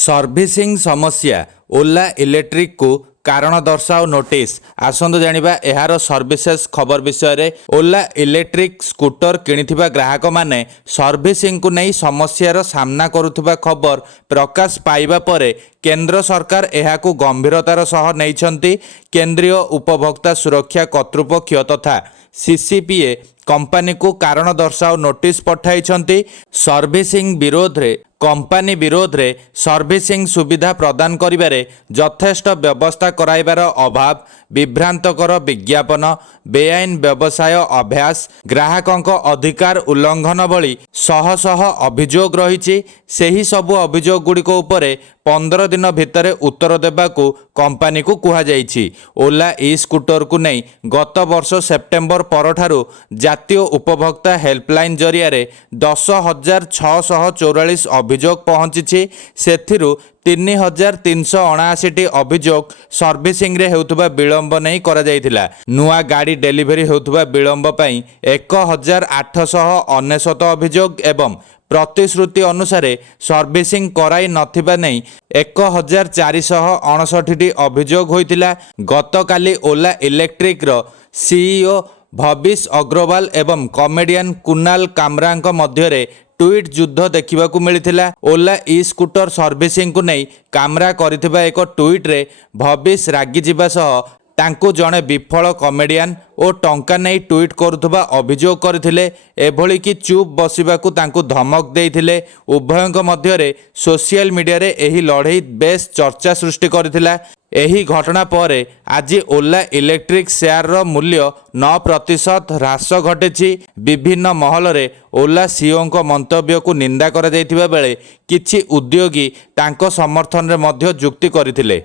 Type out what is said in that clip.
Servicing समस्या ओला electric को कारण दर्शाओ नोटिस आसंतु जानिबा एहार सर्विसेस खबर विषय रे। ओला इलेक्ट्रिक स्कूटर किनिथिबा ग्राहक माने सर्विसिंग को नहीं समस्यार सामना करुथिबा खबर प्रकाश पाइबा परे केंद्र सरकार एहाकु गंभीरतार सह नैछंती। केंद्रीय उपभोक्ता सुरक्षा कर्तृपक्ष तथा सीसीपीए कंपनी को कारण दर्शाओ नोटिस पठाइछंती। सर्विसिंग विरोध रे कंपनी विरोध रे सर्विसिंग सुविधा प्रदान करिबारे यथेष्ट व्यवस्था कराइबार अभाव, विभ्रांतकर विज्ञापन, बेआईन व्यवसाय अभ्यास, ग्राहकंक अधिकार उल्लंघन भली शह शह अभियोग रही। सेही सबु अभियोग गुड़िक उपरे 15 दिन भितर उत्तर देबाकू कंपनी को कुहा जाइछि। ओला ई स्कूटर को नहीं गत वर्ष सेप्टेम्बर परठारु जातीय उपभोक्ता हेल्पलाइन जरिया 10,644 अभियोग पहुंची। सेथिरु 3,379 अभियोग सर्विसिंग रे हेउथुबा विलंब नहीं करा जाइथिला। नुआ गाड़ी डेलीवरी हेउथुबा विलंब पई 1,899 अभियोग एवं प्रतिश्रुति अनुसार सर्विसिंग कराई नथिबा नहीं 1,459 अभियोग होइतिला। गतकाली ओला इलेक्ट्रिक रो सीईओ भविष अग्रवाल एवं कॉमेडियन कुणाल कामरांक मध्यरे ट्वीट युद्ध देखा मिलता। ओला ई स्कूटर सर्विसिंग को नहीं कामरा करिथिबा एक ट्वीट रे भविष रागी जिबा सह तांकु जड़े विफल कॉमेडियन और टंका नहीं ट्वीट करुथबा अभियोग करथिले। एभली कि चुप बसिबाकू तांकु धमक देइथिले। उभयंक मध्यरे सोशल मीडिया रे एही लड़ाई बेस चर्चा सृष्टि करथिला। एही घटना पर आज ओला इलेक्ट्रिक शेयर रो मूल्य 9% ह्रास घटिछि। विभिन्न महल रे ओला सीईओ को मंतव्य को निंदा करा जाइथिबा बेले किछि उद्योगी तांको समर्थन रे मध्य जुक्ति करथिले।